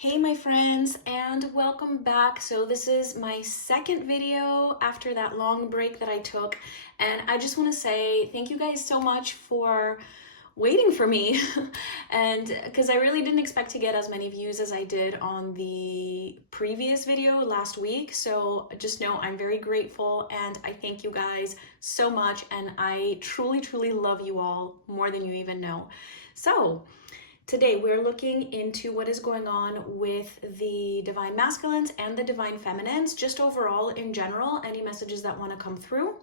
Hey my friends, and welcome back. So this is my second video after that long break that I took, and I just want to say thank you guys so much for waiting for me and because I really didn't expect to get as many views as I did on the previous video last week. So just know I'm very grateful and I thank you guys so much, and I truly love you all more than you even know. So today we're looking into what is going on with the divine masculines and the divine feminines, just overall in general, any messages that want to come through.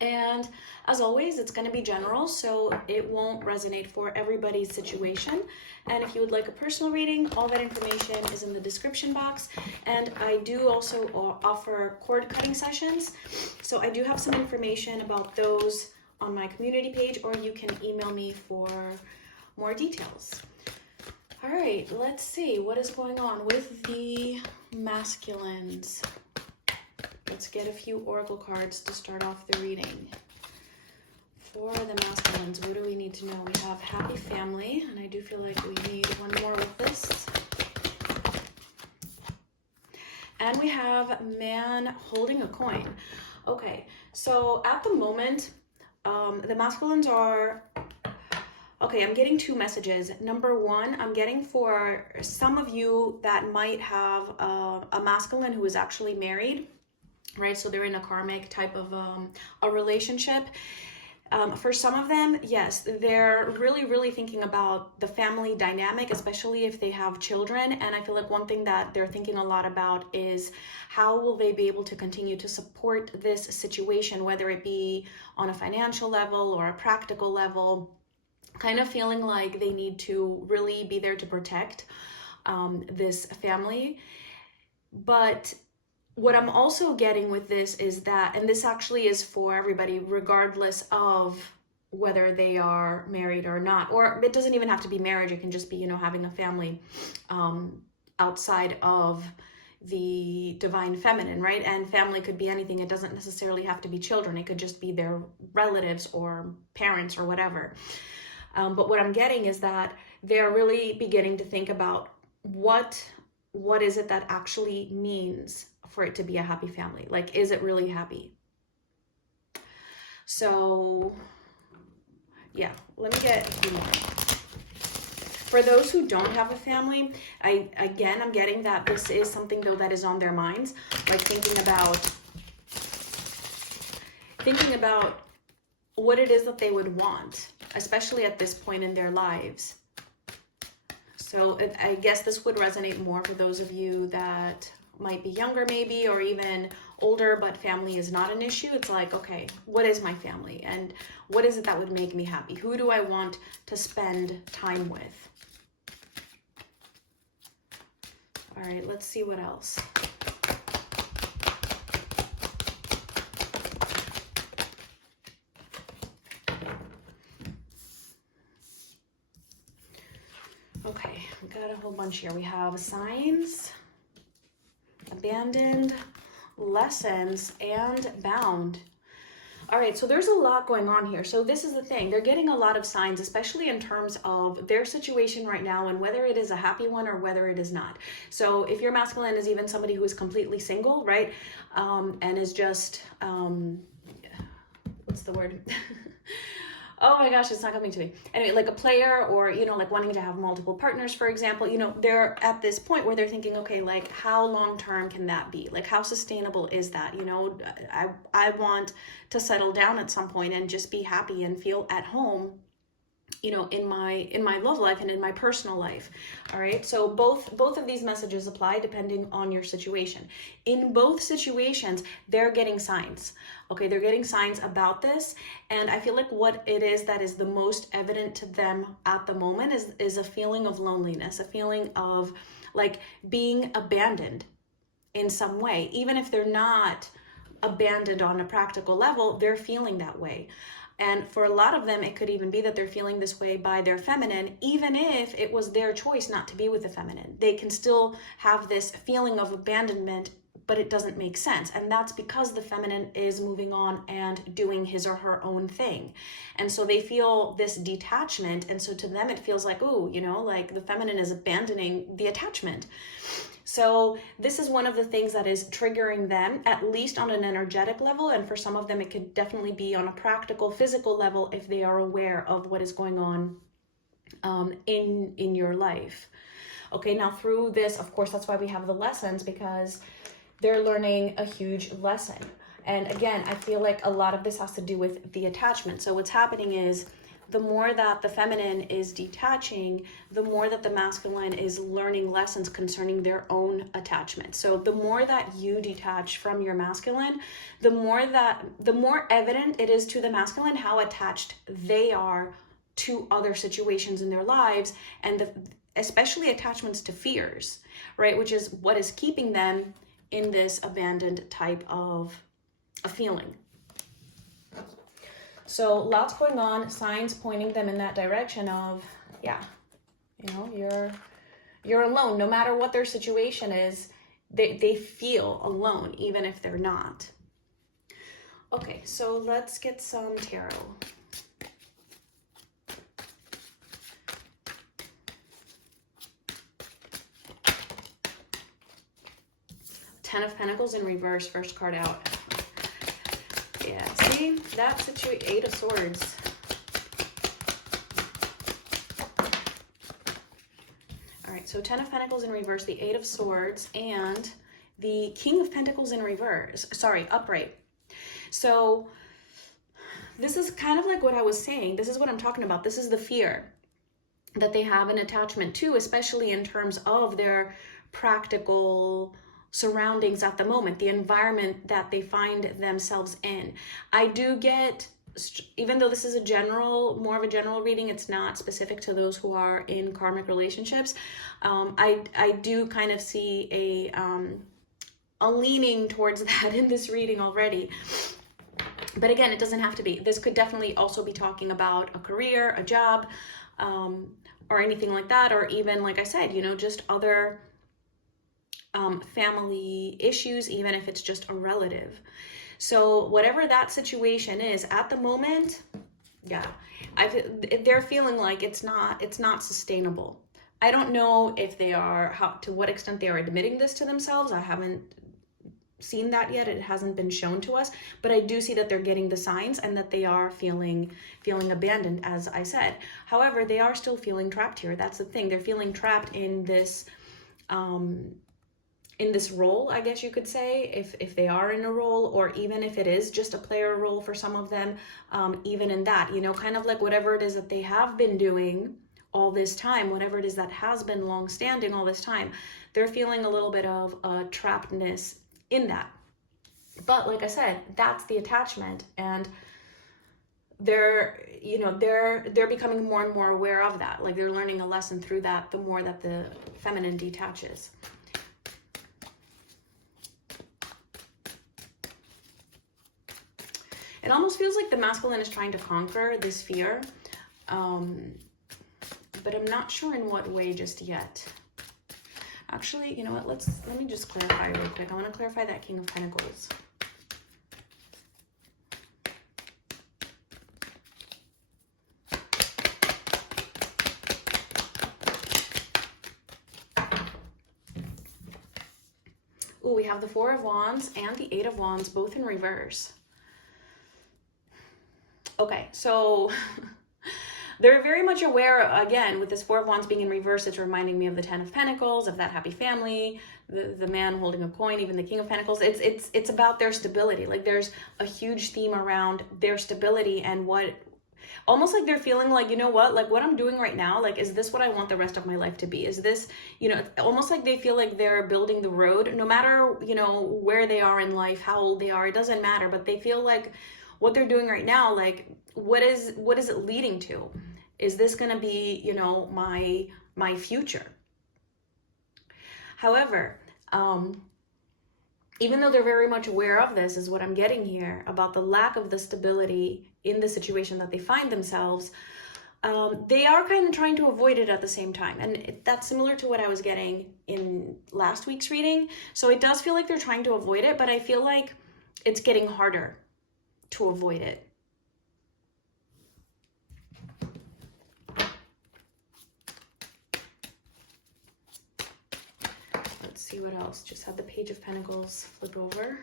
And as always, it's going to be general, so it won't resonate for everybody's situation. And if you would like a personal reading, all that information is in the description box. And I do also offer cord cutting sessions, so I do have some information about those on my community page, or you can email me for more details. All right, let's see what is going on with the masculines. Let's get a few oracle cards to start off the reading. For the masculines, what do we need to know? We have happy family, and I do feel like we need one more with this. And we have man holding a coin. Okay, so at the moment, the masculines are... Okay, I'm getting two messages. Number one, I'm getting for some of you that might have a masculine who is actually married, right? So they're in a karmic type of a relationship. For some of them, yes, they're really thinking about the family dynamic, especially if they have children. And I feel like one thing that they're thinking a lot about is how will they be able to continue to support this situation, whether it be on a financial level or a practical level. Kind of feeling like they need to really be there to protect this family. But what I'm also getting with this is that, and this actually is for everybody, regardless of whether they are married or not, or it doesn't even have to be marriage. It can just be, having a family outside of the divine feminine, right? And family could be anything. It doesn't necessarily have to be children. It could just be their relatives or parents or whatever. But what I'm getting is that they're really beginning to think about what is it that actually means for it to be a happy family? Like, is it really happy? So, yeah, let me get a few more. For those who don't have a family, I'm getting that this is something, though, that is on their minds, like thinking about what it is that they would want, especially at this point in their lives. So I guess this would resonate more for those of you that might be younger maybe, or even older, but family is not an issue. It's like, okay, what is my family? And what is it that would make me happy? Who do I want to spend time with? All right, let's see what else. Okay, we got a whole bunch here. We have signs, abandoned, lessons, and bound. All right, so there's a lot going on here. So this is the thing. They're getting a lot of signs, especially in terms of their situation right now and whether it is a happy one or whether it is not. So if your masculine is even somebody who is completely single, right, and is just, what's the word? Oh my gosh, it's not coming to me. Anyway, like a player, or, like wanting to have multiple partners, for example, they're at this point where they're thinking, okay, like how long-term can that be? Like how sustainable is that? I want to settle down at some point and just be happy and feel at home, in my love life and in my personal life. All right, so both of these messages apply depending on your situation. In both situations, they're getting signs. Okay, they're getting signs about this, and I feel like what it is that is the most evident to them at the moment is a feeling of loneliness, a feeling of like being abandoned in some way. Even if they're not abandoned on a practical level, they're feeling that way. And for a lot of them, it could even be that they're feeling this way by their feminine, even if it was their choice not to be with the feminine. They can still have this feeling of abandonment but it doesn't make sense. And that's because the feminine is moving on and doing his or her own thing. And so they feel this detachment. And so to them, it feels like, oh, you know, like the feminine is abandoning the attachment. So this is one of the things that is triggering them, at least on an energetic level. And for some of them, it could definitely be on a practical, physical level if they are aware of what is going on in your life. Okay, now through this, of course, that's why we have the lessons, because they're learning a huge lesson. And again, I feel like a lot of this has to do with the attachment. So what's happening is the more that the feminine is detaching, the more that the masculine is learning lessons concerning their own attachment. So the more that you detach from your masculine, the more evident it is to the masculine how attached they are to other situations in their lives, and especially attachments to fears, right? Which is what is keeping them in this abandoned type of a feeling. So lots going on, signs pointing them in that direction of, yeah, you know, you're alone. No matter what their situation is, they feel alone, even if they're not. Okay, so let's get some tarot. Ten of Pentacles in reverse, first card out. Yeah, see, that situation, Eight of Swords. All right, so Ten of Pentacles in reverse, the Eight of Swords, and the King of Pentacles in reverse. Sorry, upright. So this is kind of like what I was saying. This is what I'm talking about. This is the fear that they have an attachment to, especially in terms of their practical surroundings at the moment, the environment that they find themselves in. I do get, even though this is more of a general reading, it's not specific to those who are in karmic relationships. I do kind of see a leaning towards that in this reading already. But again, it doesn't have to be. This could definitely also be talking about a career, a job, or anything like that, or even, like I said, you know, just other family issues, even if it's just a relative. So whatever that situation is at the moment, yeah, they're feeling like it's not sustainable. I don't know if they are, to what extent they are admitting this to themselves. I haven't seen that yet. It hasn't been shown to us, but I do see that they're getting the signs and that they are feeling abandoned, as I said. However, they are still feeling trapped here. That's the thing. They're feeling trapped in this role, I guess you could say, if they are in a role, or even if it is just a player role for some of them, even in that, you know, kind of like whatever it is that they have been doing all this time, whatever it is that has been long-standing all this time, they're feeling a little bit of trappedness in that. But like I said, that's the attachment, and they're becoming more and more aware of that. Like they're learning a lesson through that the more that the feminine detaches. It almost feels like the masculine is trying to conquer this fear, but I'm not sure in what way just yet. Actually, you know what? Let me just clarify real quick. I want to clarify that King of Pentacles. Ooh, we have the Four of Wands and the Eight of Wands, both in reverse. Okay, so they're very much aware, again, with this Four of Wands being in reverse, it's reminding me of the Ten of Pentacles, of that happy family, the man holding a coin, even the King of Pentacles. It's about their stability. Like there's a huge theme around their stability and almost like they're feeling like, you know what, like what I'm doing right now, like, is this what I want the rest of my life to be? Is this, you know, almost like they feel like they're building the road, no matter, you know, where they are in life, how old they are, it doesn't matter, but they feel like what they're doing right now, like, what is it leading to? Is this going to be, you know, my future? However, even though they're very much aware of this, is what I'm getting here, about the lack of the stability in the situation that they find themselves, they are kind of trying to avoid it at the same time. And that's similar to what I was getting in last week's reading. So it does feel like they're trying to avoid it, but I feel like it's getting harder to avoid it. Let's see what else. Just had the Page of Pentacles flip over.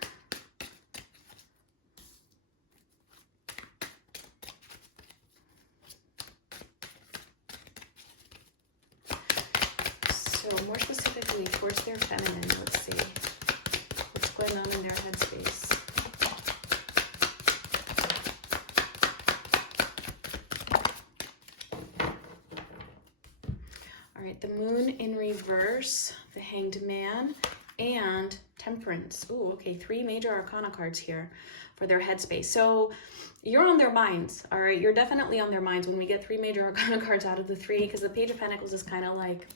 So more specifically towards their feminine, let's see what's going on in their headspace. All right, the Moon in reverse, the Hanged Man, and Temperance. Ooh, okay, 3 major arcana cards here for their headspace. So you're on their minds, all right? You're definitely on their minds when we get 3 major arcana cards out of the 3, because the Page of Pentacles is kind of like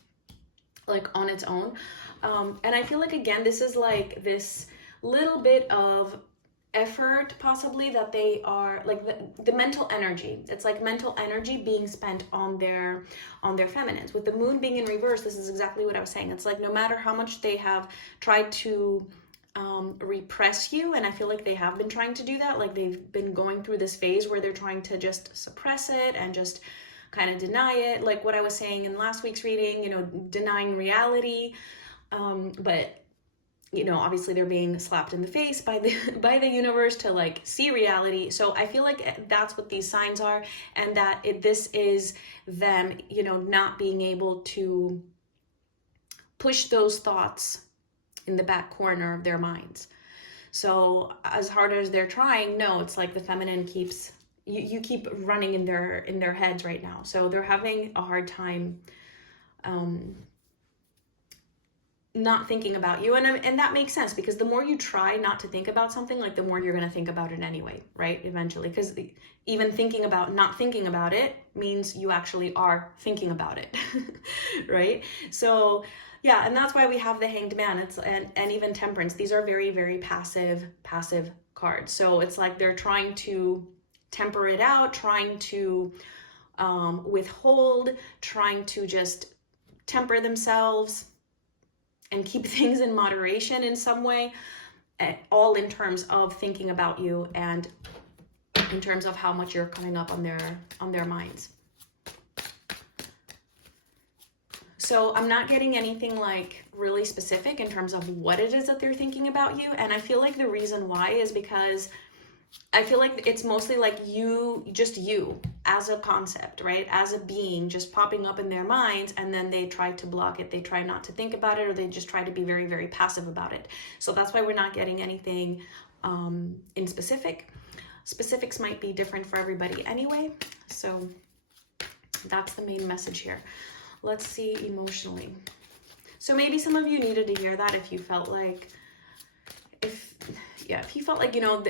on its own. And I feel like, again, this is like this little bit of effort possibly that they are like the mental energy. It's like mental energy being spent on their feminines. With the Moon being in reverse, this is exactly what I was saying. It's like no matter how much they have tried to repress you, and I feel like they have been trying to do that, like they've been going through this phase where they're trying to just suppress it and just kind of deny it, like what I was saying in last week's reading, you know, denying reality. But you know, obviously they're being slapped in the face by the universe to like see reality. So I feel like that's what these signs are, and that this is them, you know, not being able to push those thoughts in the back corner of their minds. So as hard as they're trying, no, it's like the feminine keeps you keep running in their heads right now. So they're having a hard time not thinking about you. And that makes sense, because the more you try not to think about something, like the more you're going to think about it anyway, right? Eventually, because even thinking about not thinking about it means you actually are thinking about it, right? So yeah, and that's why we have the Hanged Man. And even Temperance. These are very, very passive cards. So it's like they're trying to temper it out, trying to withhold, trying to just temper themselves and keep things in moderation in some way, all in terms of thinking about you and in terms of how much you're coming up on their minds. So I'm not getting anything like really specific in terms of what it is that they're thinking about you. And I feel like the reason why is because I feel like it's mostly like you as a concept, right? As a being just popping up in their minds, and then they try to block it. They try not to think about it, or they just try to be very, very passive about it. So that's why we're not getting anything in specific. Specifics might be different for everybody anyway. So that's the main message here. Let's see emotionally. So maybe some of you needed to hear that if you felt like, if you felt like, you know,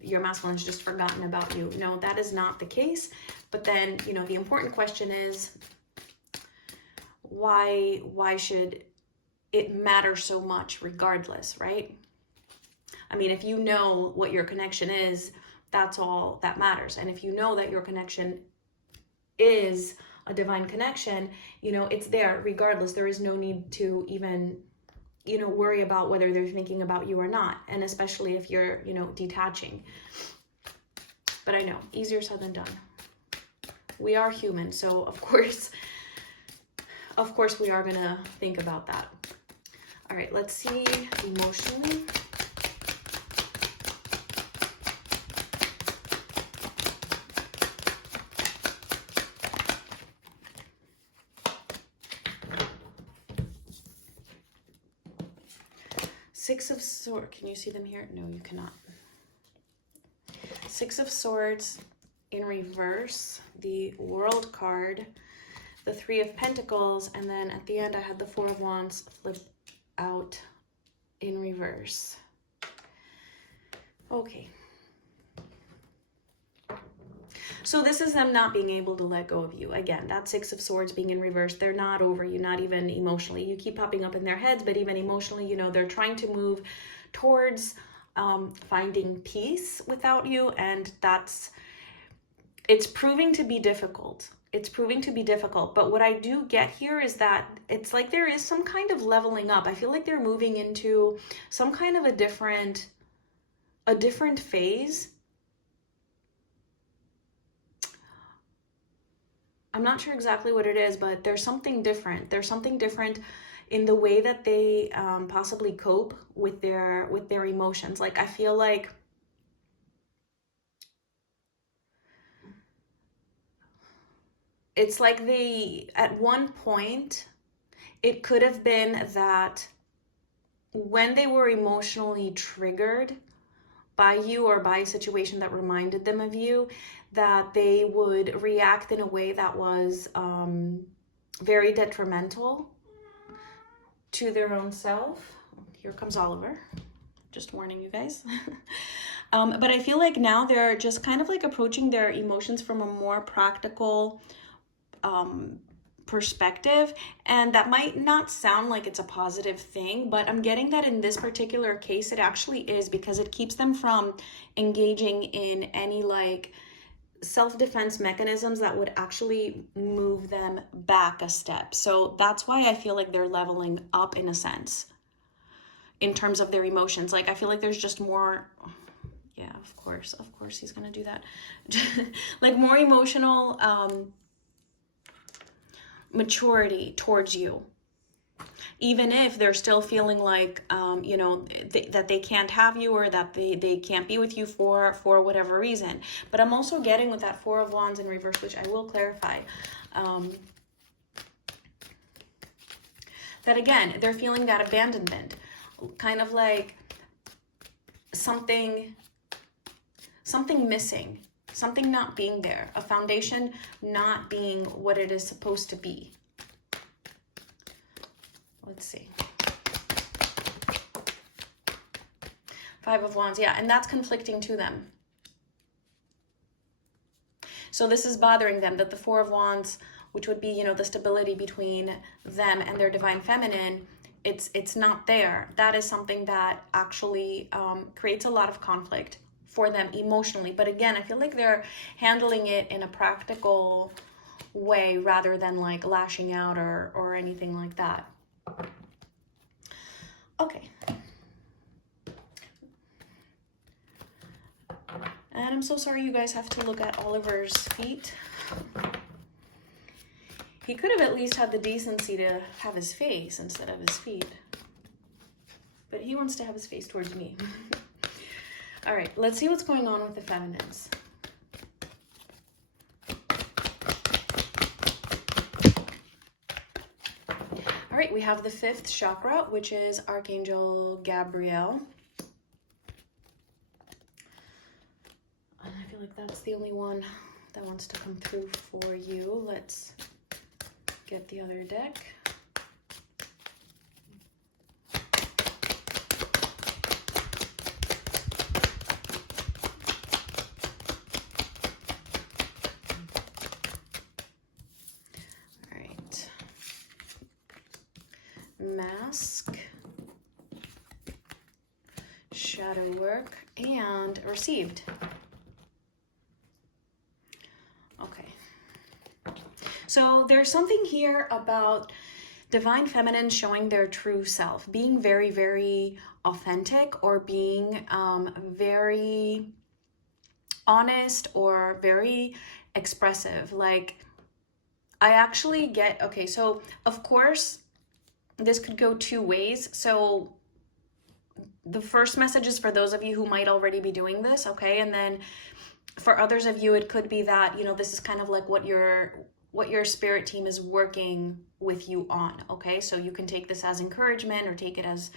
your masculine's just forgotten about you. No, that is not the case. But then, you know, the important question is, why should it matter so much regardless, right? I mean, if you know what your connection is, that's all that matters. And if you know that your connection is a divine connection, you know, it's there regardless. There is no need to even, you know, worry about whether they're thinking about you or not. And especially if you're, you know, detaching. But I know, easier said than done. We are human, so of course we are gonna think about that. All right, let's see emotionally. Six of Swords, can you see them here? No, you cannot. Six of Swords in reverse, the World card, the Three of Pentacles, and then at the end I had the Four of Wands flip out in reverse. Okay. So this is them not being able to let go of you. Again, that Six of Swords being in reverse, they're not over you, not even emotionally. You keep popping up in their heads, but even emotionally, you know, they're trying to move towards finding peace without you, and it's proving to be difficult. it's proving to be difficult. But what I do get here is that it's like there is some kind of leveling up. I feel like they're moving into some kind of a different phase. I'm not sure exactly what it is, but there's something different. There's something different in the way that they possibly cope with their emotions. Like, I feel like it's like they, at one point, it could have been that when they were emotionally triggered by you or by a situation that reminded them of you, that they would react in a way that was very detrimental to their own self. Here comes Oliver. Just warning you guys. But I feel like now they're just kind of like approaching their emotions from a more practical perspective, and that might not sound like it's a positive thing, but I'm getting that in this particular case it actually is, because it keeps them from engaging in any like self-defense mechanisms that would actually move them back a step. So that's why I feel like they're leveling up in a sense in terms of their emotions. Like, I feel like there's just more, yeah, of course he's gonna do that. Like more emotional maturity towards you, even if they're still feeling like you know, that they can't have you, or that they can't be with you for whatever reason. But I'm also getting with that Four of Wands in reverse, which I will clarify, that again, they're feeling that abandonment, kind of like something missing, something not being there, a foundation not being what it is supposed to be. Let's see. Five of Wands, yeah, and that's conflicting to them. So this is bothering them, that the Four of Wands, which would be, you know, the stability between them and their divine feminine, it's not there. That is something that actually creates a lot of conflict for them emotionally. But again, I feel like they're handling it in a practical way rather than like lashing out or anything like that. Okay. And I'm so sorry you guys have to look at Oliver's feet. He could have at least had the decency to have his face instead of his feet. But he wants to have his face towards me. All right, let's see what's going on with the feminines. All right, we have the 5th chakra, which is Archangel Gabriel. And I feel like that's the only one that wants to come through for you. Let's get the other deck. Mask, shadow work, and received. Okay. So there's something here about divine feminine showing their true self, being very, very authentic, or being very honest or very expressive. Like, I actually get, okay, so of course, this could go two ways. So the first message is for those of you who might already be doing this, okay? And then for others of you, it could be that, you know, this is kind of like what your spirit team is working with you on, okay? So you can take this as encouragement, or take it as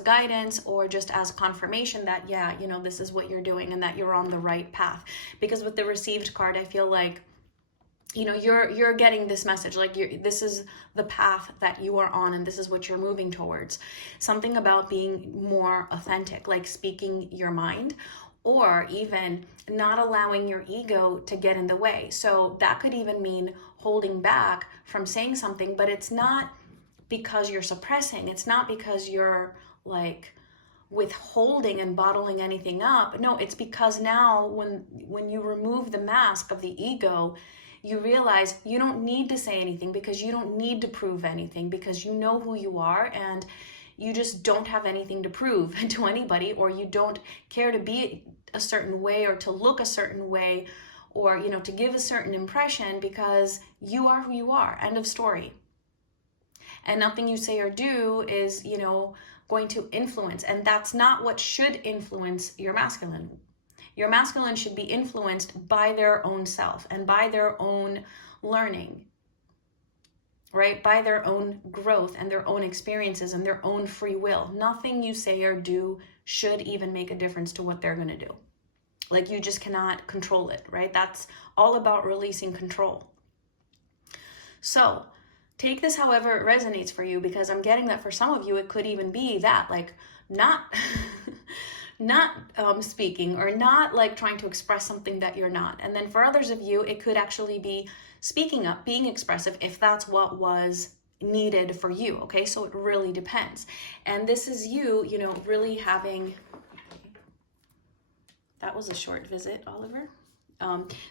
guidance, or just as confirmation that, yeah, you know, this is what you're doing and that you're on the right path. Because with the received card, I feel like, you know, you're getting this message, like this is the path that you are on, and this is what you're moving towards. Something about being more authentic, like speaking your mind, or even not allowing your ego to get in the way. So that could even mean holding back from saying something, but it's not because you're suppressing. It's not because you're like withholding and bottling anything up. No, it's because now when you remove the mask of the ego, you realize you don't need to say anything because you don't need to prove anything, because you know who you are and you just don't have anything to prove to anybody, or you don't care to be a certain way or to look a certain way, or, you know, to give a certain impression, because you are who you are. End of story. And nothing you say or do is, you know, going to influence. And that's not what should influence your masculine. Your masculine should be influenced by their own self and by their own learning, right? By their own growth and their own experiences and their own free will. Nothing you say or do should even make a difference to what they're going to do. Like, you just cannot control it, right? That's all about releasing control. So take this however it resonates for you, because I'm getting that for some of you, it could even be that, like, not speaking, or not like trying to express something that you're not. And then for others of you, it could actually be speaking up, being expressive, if that's what was needed for you. Okay, so it really depends. And this is you, you know, really having, that was a short visit, Oliver.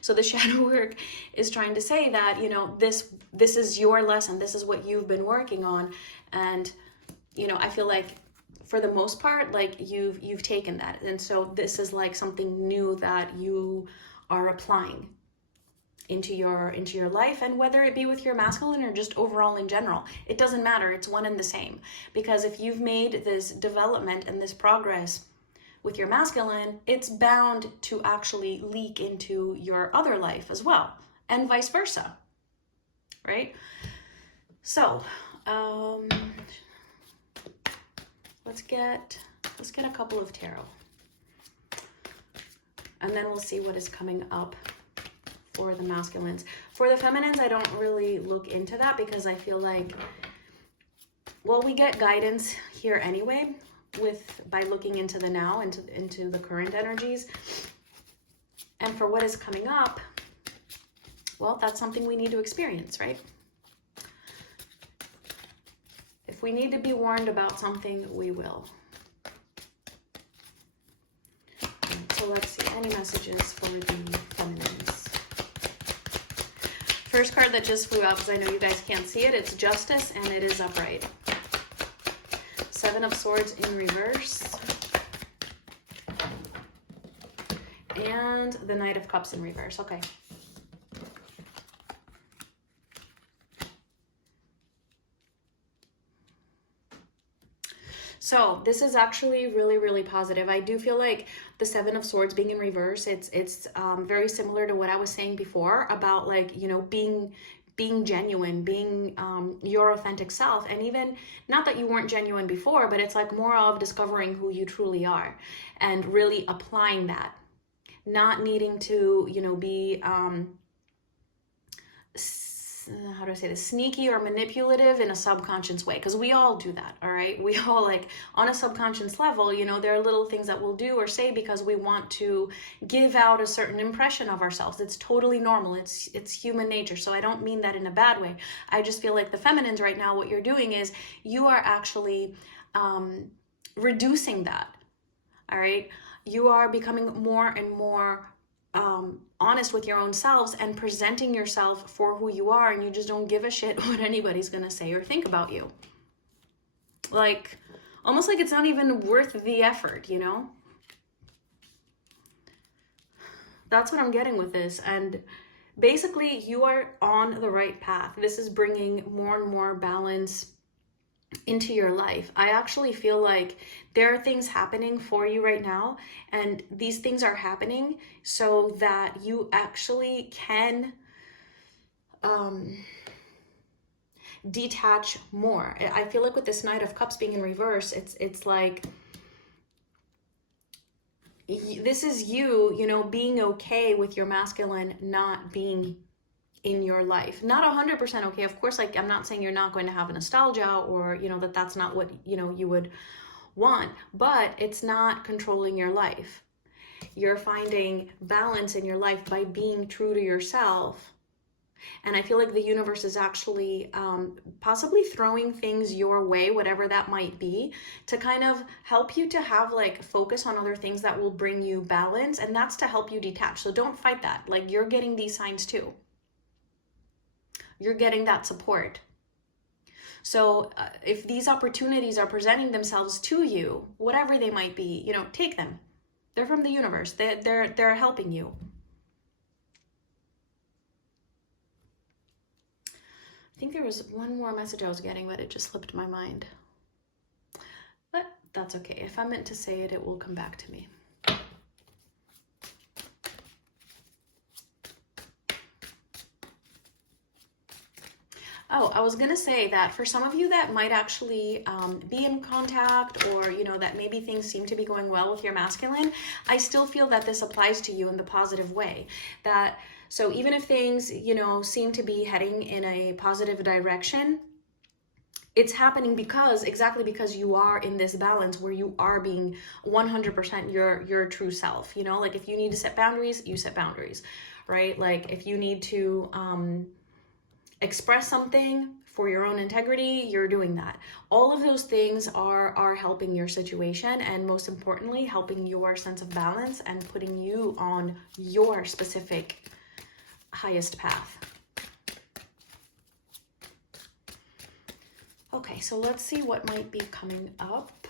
So the shadow work is trying to say that, you know, this is your lesson. This is what you've been working on. And, you know, I feel like for the most part, like you've taken that. And so this is like something new that you are applying into your life, and whether it be with your masculine or just overall in general, it doesn't matter. It's one and the same. Because if you've made this development and this progress with your masculine, it's bound to actually leak into your other life as well, and vice versa, right? So let's get a couple of tarot, and then we'll see what is coming up for the masculines. For the feminines, I don't really look into that, because I feel like, well, we get guidance here anyway by looking into the now, into the current energies. And for what is coming up, well, that's something we need to experience, right? If we need to be warned about something, we will. So let's see, any messages for the feminines? First card that just flew out, because I know you guys can't see it, it's Justice, and it is upright. Seven of Swords in reverse. And the Knight of Cups in reverse. Okay. So this is actually really, really positive. I do feel like the Seven of Swords being in reverse, it's very similar to what I was saying before about, like, you know, being genuine, being your authentic self. And even, not that you weren't genuine before, but it's like more of discovering who you truly are and really applying that. Not needing to, you know, be, how do I say this, sneaky or manipulative in a subconscious way, because we all do that, all right? We all, like, on a subconscious level, you know, there are little things that we'll do or say because we want to give out a certain impression of ourselves. It's totally normal. It's human nature. So I don't mean that in a bad way. I just feel like the feminines right now, what you're doing is you are actually reducing that, all right? You are becoming more and more honest with your own selves and presenting yourself for who you are, and you just don't give a shit what anybody's gonna say or think about you. Like, almost like it's not even worth the effort, you know? That's what I'm getting with this. And basically, you are on the right path. This is bringing more and more balance into your life. I actually feel like there are things happening for you right now, and these things are happening so that you actually can detach more. I feel like with this Knight of Cups being in reverse, it's like this is you, you know, being okay with your masculine not being in your life. Not 100% okay. Of course, like, I'm not saying you're not going to have a nostalgia, or, you know, that's not what, you know, you would want, but it's not controlling your life. You're finding balance in your life by being true to yourself. And I feel like the universe is actually possibly throwing things your way, whatever that might be, to kind of help you to have, like, focus on other things that will bring you balance. And that's to help you detach. So don't fight that. Like, you're getting these signs too. you're getting that support. So if these opportunities are presenting themselves to you, whatever they might be, you know, take them. They're from the universe. They're helping you. I think there was one more message I was getting, but it just slipped my mind. But that's okay. If I meant to say it, it will come back to me. Oh, I was gonna say that for some of you that might actually be in contact, or, you know, that maybe things seem to be going well with your masculine, I still feel that this applies to you in the positive way. That, so even if things, you know, seem to be heading in a positive direction, it's happening exactly because you are in this balance where you are being 100% your true self. You know, like if you need to set boundaries, you set boundaries, right? Like if you need to express something for your own integrity, you're doing that. All of those things are helping your situation, and most importantly, helping your sense of balance and putting you on your specific highest path. Okay, so let's see what might be coming up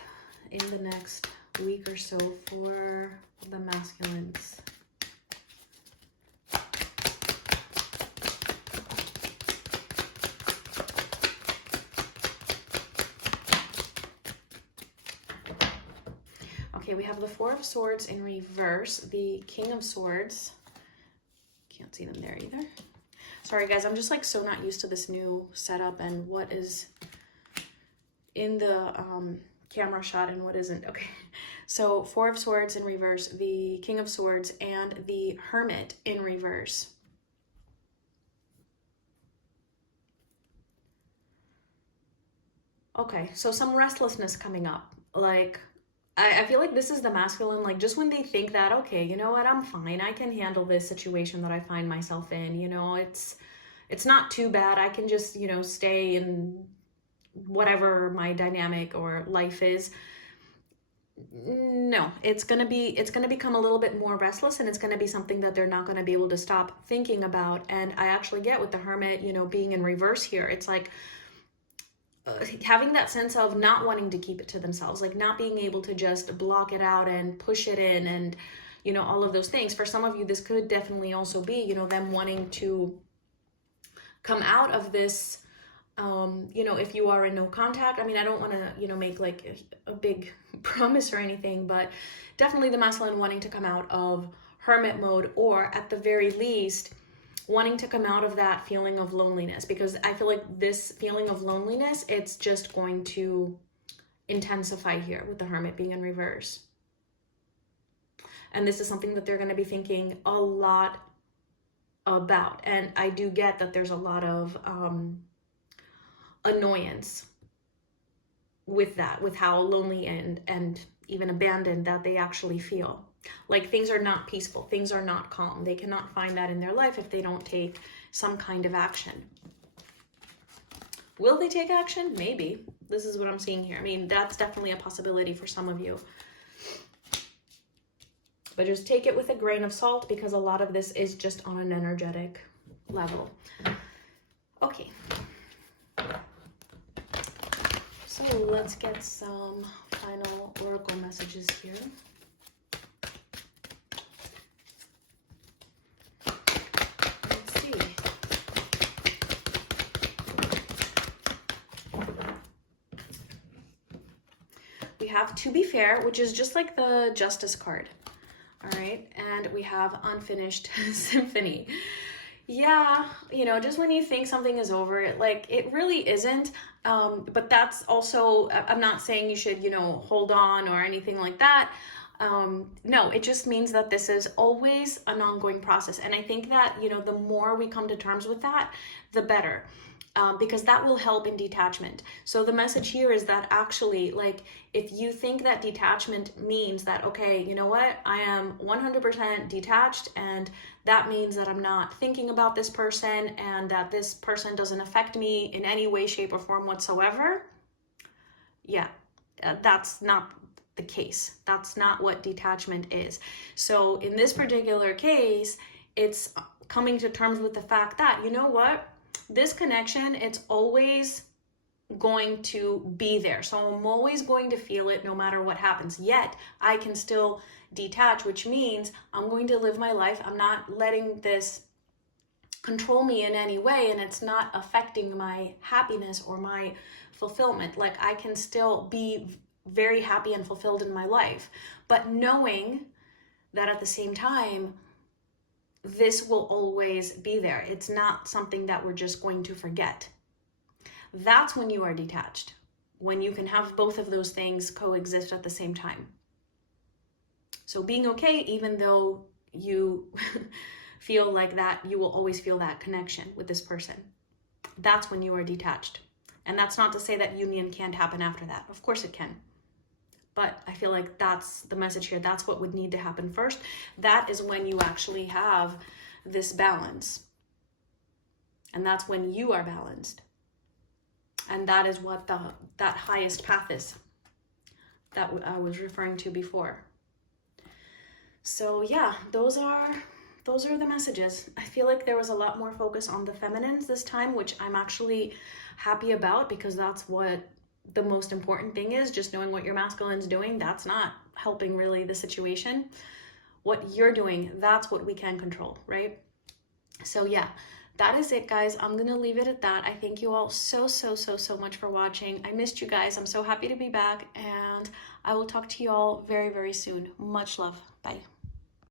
in the next week or so for the masculines. Okay, we have the Four of Swords in reverse, the King of Swords. Can't see them there either. Sorry guys, I'm just like so not used to this new setup and what is in the camera shot and what isn't. Okay, so Four of Swords in reverse, the King of Swords, and the Hermit in reverse. Okay, so some restlessness coming up. Like, I feel like this is the masculine, like just when they think that, okay, you know what, I'm fine, I can handle this situation that I find myself in, you know, it's not too bad, I can just, you know, stay in whatever my dynamic or life is. No, it's gonna become a little bit more restless, and it's gonna be something that they're not gonna be able to stop thinking about. And I actually get with the Hermit, you know, being in reverse here, it's like having that sense of not wanting to keep it to themselves, like not being able to just block it out and push it in, and, you know, all of those things. For some of you, this could definitely also be, you know, them wanting to come out of this, you know, if you are in no contact. I mean, I don't want to, you know, make like a big promise or anything, but definitely the masculine wanting to come out of hermit mode, or at the very least, wanting to come out of that feeling of loneliness, because I feel like this feeling of loneliness, it's just going to intensify here with the Hermit being in reverse. And this is something that they're going to be thinking a lot about. And I do get that there's a lot of annoyance with that, with how lonely and even abandoned that they actually feel. Like things are not peaceful, things are not calm. They cannot find that in their life if they don't take some kind of action. Will they take action? Maybe. This is what I'm seeing here. I mean, that's definitely a possibility for some of you. But just take it with a grain of salt, because a lot of this is just on an energetic level. Okay. So let's get some final oracle messages here. We have To Be Fair, which is just like the Justice card. All right, and we have Unfinished Symphony. Yeah, you know, just when you think something is over, like it really isn't. But that's also, I'm not saying you should, you know, hold on or anything like that. No, it just means that this is always an ongoing process. And I think that, you know, the more we come to terms with that, the better. Because that will help in detachment. So the message here is that actually, like, if you think that detachment means that, okay, you know what, I am 100% detached, and that means that I'm not thinking about this person, and that this person doesn't affect me in any way, shape, or form whatsoever. Yeah, that's not the case. That's not what detachment is. So in this particular case, it's coming to terms with the fact that, you know what, This connection, it's always going to be there. So I'm always going to feel it no matter what happens. Yet I can still detach, which means I'm going to live my life. I'm not letting this control me in any way, and it's not affecting my happiness or my fulfillment. Like, I can still be very happy and fulfilled in my life, but knowing that at the same time, this will always be there. It's not something that we're just going to forget. That's when you are detached, when you can have both of those things coexist at the same time. So being okay, even though you feel like that, you will always feel that connection with this person. That's when you are detached. And that's not to say that union can't happen after that. Of course it can. But I feel like that's the message here. That's what would need to happen first. That is when you actually have this balance. And that's when you are balanced. And that is what that highest path is that I was referring to before. So yeah, those are the messages. I feel like there was a lot more focus on the feminines this time, which I'm actually happy about, because that's what the most important thing is. Just knowing what your masculine's doing, that's not helping really the situation. What you're doing, that's what we can control, right? So yeah, that is it, guys. I'm gonna leave it at that. I thank you all so much for watching. I missed you guys. I'm so happy to be back, and I will talk to you all very, very soon. Much love. Bye.